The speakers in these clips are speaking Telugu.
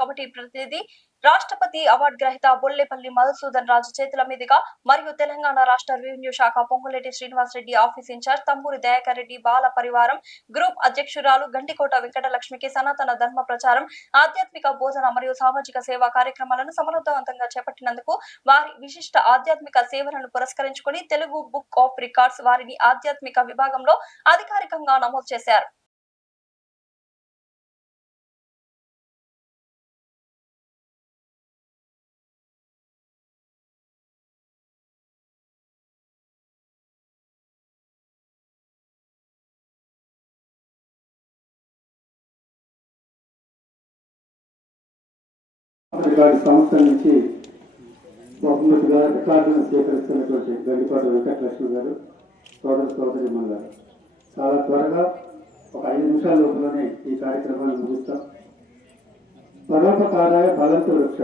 కమిటీ ప్రతినిధి రాష్ట్రపతి అవార్డు గ్రహీత బొల్లేపల్లి మధుసూదన్ రాజు చేతుల మీదుగా మరియు తెలంగాణ రాష్ట్ర రెవెన్యూ శాఖ పొంగులేటి శ్రీనివాస్ రెడ్డి ఆఫీస్ ఇన్ఛార్జ్ తంబూరి దయాకర్ రెడ్డి బాల పరివారం గ్రూప్ అధ్యక్షురాలు గంటికోట వెంకటలక్ష్మికి సనాతన ధర్మ ప్రచారం ఆధ్యాత్మిక బోధన మరియు సామాజిక సేవా కార్యక్రమాలను సమర్థవంతంగా చేపట్టినందుకు వారి విశిష్ట ఆధ్యాత్మిక సేవలను పురస్కరించుకుని తెలుగు బుక్ ఆఫ్ రికార్డ్స్ వారిని ఆధ్యాత్మిక విభాగంలో అధికారికంగా నమోదు చేశారు. సంస్థ నుంచి బహుమతిగా రికార్డులను స్వీకరిస్తున్నటువంటి గండికోట వెంకటలక్ష్మి గారు, సోదరి గారు చాలా త్వరగా ఒక 5 నిమిషాల లోపలనే ఈ కార్యక్రమాన్ని ముగిస్తాం. పరోపకారాయ బలంతు వృక్ష,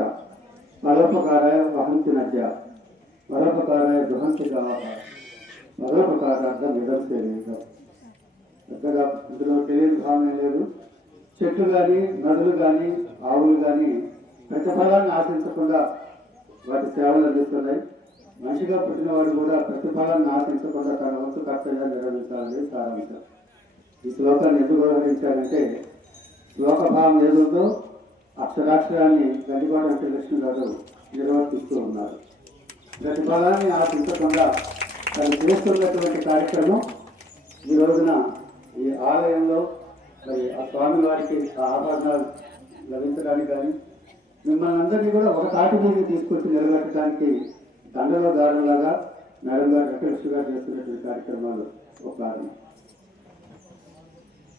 పరోపకారాయ వహంతి నద్య, పరోపకారాయ బృహంతి గావ, పరోపకారార్థం నిదర్శే లేదు. పెద్దగా ఇందులో తెలియని భావన లేదు. చెట్లు కానీ, నదులు కానీ, ఆవులు కానీ ప్రతిఫలాన్ని ఆశించకుండా వాటి సేవలు అందిస్తున్నాయి. మనిషిగా పుట్టినవాడు కూడా ప్రతిఫలాన్ని ఆశించకుండా తన వంతు కర్తవ్యాన్ని నిర్వహించాలని సారాంశం. ఈ శ్లోకాన్ని ఎందుకు వ్యవహరించాలంటే శ్లోక భావం ఏదుందో అక్షరాక్షరాన్ని గండికోట వెంకటలక్ష్మి గారు నిర్వర్తిస్తూ ఉన్నారు. ప్రతిఫలాన్ని ఆశించకుండా తను చేస్తున్నటువంటి కార్యక్రమం ఈ రోజున ఈ ఆలయంలో మరి ఆ స్వామి వారికి ఆభరణాలు లభించడానికి కానీ మిమ్మల్ని అందరినీ కూడా ఒక తాటి మీద తీసుకొచ్చి నిలబెట్టడానికి దండలో దారులాగా మేడం గారు వెంకటలక్ష్మి గారు చేస్తున్నటువంటి కార్యక్రమాలు ఒక కారణం.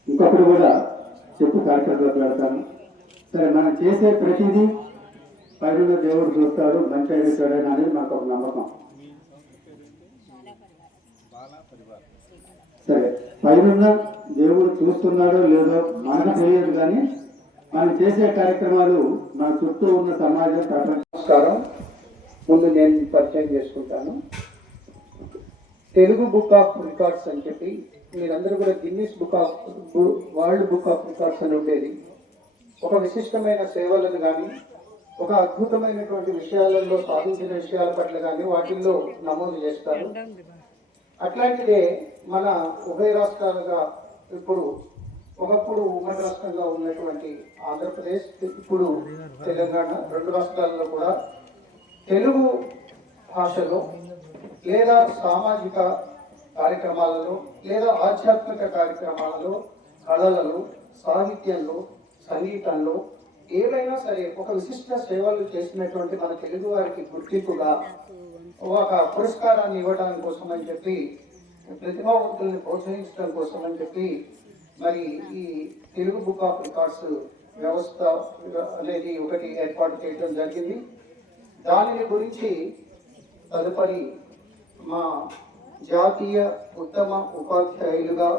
ఇంకొకటి కూడా చెప్పు కార్యక్రమాలకు పెడతాను. సరే, మనం చేసే ప్రతిదీ పైన దేవుడు చూస్తాడు, మంచి అయిన చెడైనా అనేది మనకు ఒక నమ్మకం. సరే, పైన దేవుడు చూస్తున్నాడో లేదో మనకు తెలియదు, కానీ మనం చేసే కార్యక్రమాలు మన చుట్టూ ఉన్న సమాజం నమస్కారం. ముందు నేను పరిచయం చేసుకుంటాను. తెలుగు బుక్ ఆఫ్ రికార్డ్స్ అని చెప్పి మీరందరూ కూడా Guinness world book of records అని ఉండేది. ఒక విశిష్టమైన సేవలను కానీ, ఒక అద్భుతమైనటువంటి విషయాలలో సాధించిన విషయాల పట్ల కానీ వాటిల్లో నమోదు చేస్తారు. అట్లాంటిదే మన ఉభయ రాష్ట్రాలుగా ఇప్పుడు ఒకప్పుడు ఉమ్మడి రాష్ట్రంగా ఉన్నటువంటి ఆంధ్రప్రదేశ్, ఇప్పుడు తెలంగాణ, 2 రాష్ట్రాల్లో కూడా తెలుగు భాషలో లేదా సామాజిక కార్యక్రమాలలో లేదా ఆధ్యాత్మిక కార్యక్రమాలలో, కళలలో, సాహిత్యంలో, సంగీతంలో ఏవైనా సరే ఒక విశిష్ట సేవలు చేసినటువంటి మన తెలుగు వారికి గుర్తింపుగా ఒక పురస్కారాన్ని ఇవ్వడానికి కోసం అని చెప్పి, ప్రతిభావంతుల్ని ప్రోత్సహించడం కోసం అని చెప్పి మరి ఈ తెలుగు బుక్ ఆఫ్ రికార్డ్స్ వ్యవస్థ అనేది ఒకటి ఏర్పాటు చేయడం జరిగింది. దానిని గురించి తదుపరి మా జాతీయ ఉత్తమ ఉపాధ్యాయులుగా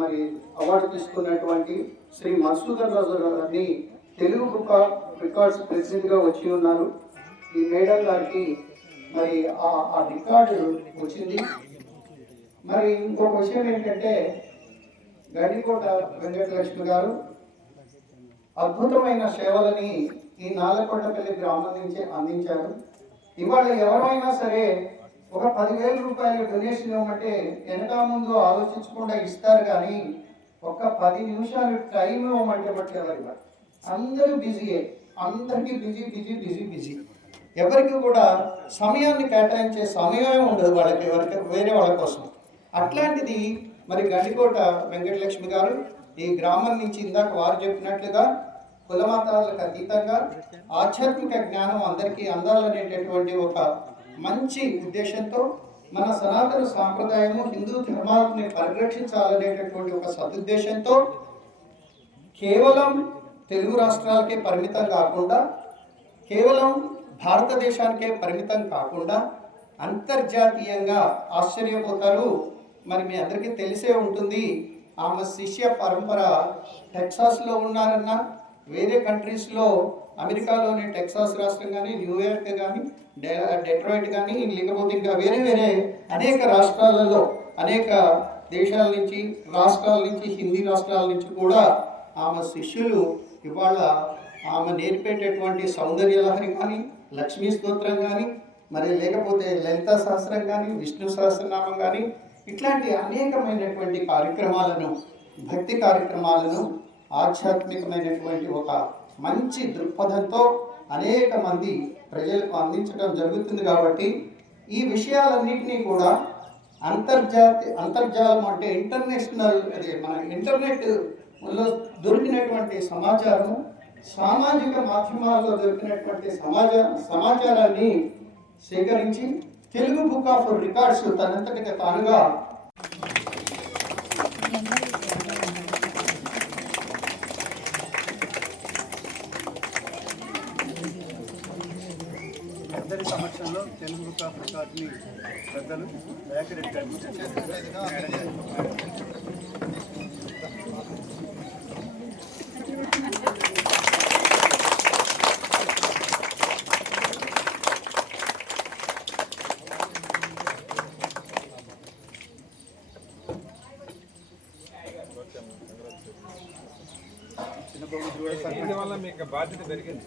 మరి అవార్డు తీసుకున్నటువంటి శ్రీ మధుసూదన్ రాజు గారిని తెలుగు బుక్ ఆఫ్ రికార్డ్స్ ప్రెసిడెంట్గా వచ్చి ఉన్నారు. ఈ మేడం గారికి మరి ఆ రికార్డు వచ్చింది. మరి ఇంకొక విషయం ఏంటంటే, గండికోట వెంకటలక్ష్మి గారు అద్భుతమైన సేవలని ఈ నాలకొండపల్లి గ్రామం నుంచి అందించారు. ఇవాళ ఎవరైనా సరే ఒక 10,000 రూపాయలు డొనేషన్ ఇవ్వమంటే వెనక ముందు ఆలోచించకుండా ఇస్తారు, కానీ ఒక 10 నిమిషాలు టైం ఇవ్వమంటే పట్టేవారు. అందరూ బిజీయే, అందరికీ బిజీ. ఎవరికి కూడా సమయాన్ని కేటాయించే సమయమే ఉండదు వాళ్ళకి, వేరే వాళ్ళ కోసం. అట్లాంటిది మరి గండికోట వెంకటలక్ష్మి గారు ఈ గ్రామం నుంచి ఇందాక వారు చెప్పినట్లుగా కులమతాలకు అతీతంగా ఆధ్యాత్మిక జ్ఞానం అందరికీ అందాలనేటటువంటి ఒక మంచి ఉద్దేశంతో మన సనాతన సాంప్రదాయము, హిందూ ధర్మాలని పరిరక్షించాలనేటటువంటి ఒక సదుద్దేశంతో కేవలం తెలుగు రాష్ట్రాలకే పరిమితం కాకుండా, కేవలం భారతదేశానికే పరిమితం కాకుండా అంతర్జాతీయంగా ఆశ్చర్యపోతారు. మరి మీ అందరికీ తెలిసే ఉంటుంది, ఆమె శిష్య పరంపర టెక్సాస్లో ఉన్నారన్న, వేరే కంట్రీస్లో అమెరికాలోని టెక్సాస్ రాష్ట్రం కానీ, న్యూయార్క్ కానీ, డెట్రాయిట్ కానీ, లేకపోతే ఇంకా వేరే అనేక రాష్ట్రాలలో, అనేక దేశాల నుంచి, రాష్ట్రాల నుంచి, హిందీ రాష్ట్రాల నుంచి కూడా ఆమె శిష్యులు ఇవాళ ఆమె నేర్పేటటువంటి సౌందర్య లహరి కానీ, లక్ష్మీ స్తోత్రం కానీ, మరి లేకపోతే లలితా సహస్రం కానీ, విష్ణు సహస్రనామం కానీ, ఇట్లాంటి అనేకమైనటువంటి కార్యక్రమాలను, భక్తి కార్యక్రమాలను ఆధ్యాత్మికమైనటువంటి ఒక మంచి దృక్పథంతో అనేక మంది ప్రజలకు అందించడం జరుగుతుంది. కాబట్టి ఈ విషయాలన్నింటినీ కూడా అంతర్జాలం అంటే ఇంటర్నేషనల్, అదే మన ఇంటర్నెట్లో దొరికినటువంటి సమాచారం, సామాజిక మాధ్యమాల్లో దొరికినటువంటి సమాచారాన్ని సేకరించి తెలుగు బుక్ ఆఫ్ రికార్డ్స్ తనంతటిగా తానుగా అందరి సమక్షంలో తెలుగు బుక్ ఆఫ్ రికార్డ్ని పెద్దలు దయాకరెడ్డి గారు వల్ల మీకు బాధ్యత పెరిగింది.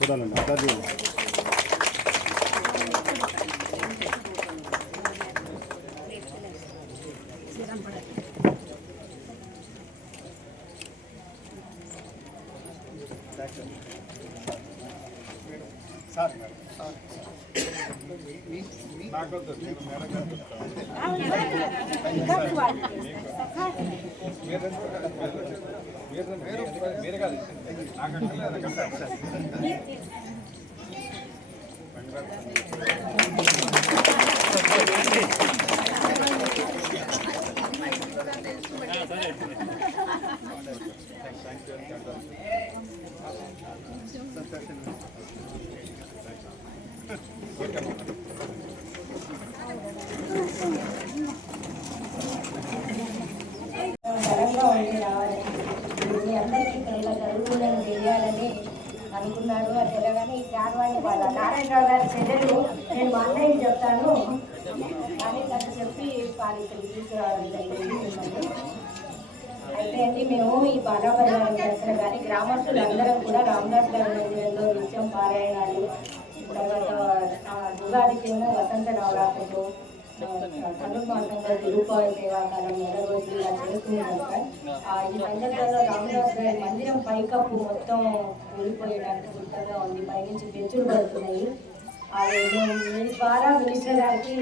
చూడాలండి అర్థం సార్ నాకొద్దు, నేను మేడం మీరే కాదు నాకు మీ అందరికీ ఇక్కడ ఇలా జరుగుతుందని తెలియాలని అనుకున్నాడు. అది తెలగానే ఈ శారవాణి వాళ్ళ నారాయణరావు గారి చెల్లెలు నేను మా అన్నయ్య చెప్తాను కానీ తను చెప్పి వారి ఇక్కడికి తీసుకురావడం జరిగింది. అయితే అండి మేము ఈ బాలాపరివారం చేస్తాం కానీ గ్రామస్తులందరం కూడా రామదాస్ గారి మందిరంలో నిత్యం పారాయణాలు, తర్వాత ఉగాదికి వసంత నవరాత్రులు, ధనుర్మాసంలో తిరుపాయ సేవాకాలం నెల రోజులు ఇలా చేస్తున్నాం సార్. ఈ సందర్భంలో రామదాస్ గారి మందిరం పైకప్పు మొత్తం వెళ్ళిపోయేటట్టు గుర్తంగా ఉంది, పైనుంచి పెంచులు పడుతున్నాయి. మేము మీ ద్వారా మినిస్టర్ గారికి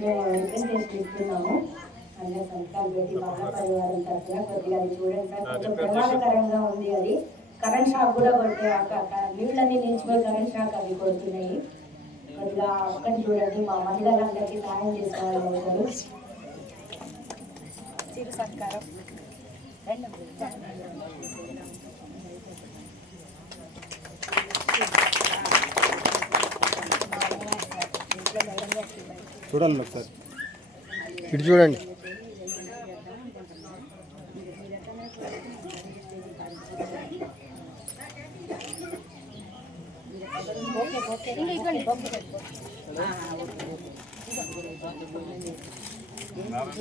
మేము రిప్రజెంటేషన్ ఇస్తున్నాము. అన్న సంతకాలు పెట్టి బాల పరివారం తరఫున కొద్దిగా అది చూడండి సార్, కొంచెం ప్రమాదకరంగా ఉంది. అది కరెంట్ షాక్ కూడా కొట్టే నీళ్ళన్నీ నిలిచిపోయి కరెంట్ షాక్ అవి కొడుతున్నాయి. కొద్దిగా ఒక్కటి చూడండి, మా మహిళలందరికీ సహాయం చేసే వాళ్ళు అవుతారు. చిరు సత్కారం చూడాలి ఒకసారి ఇటు చూడండి.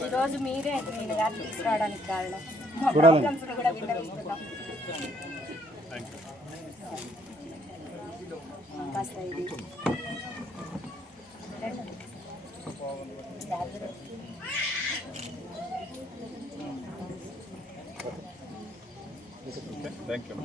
ఈరోజు మీరే నేను గారు తీసుకురావడానికి కారణం, మా ప్రాబ్లమ్స్ కూడా విన్నవిస్తున్నాం. Thank you.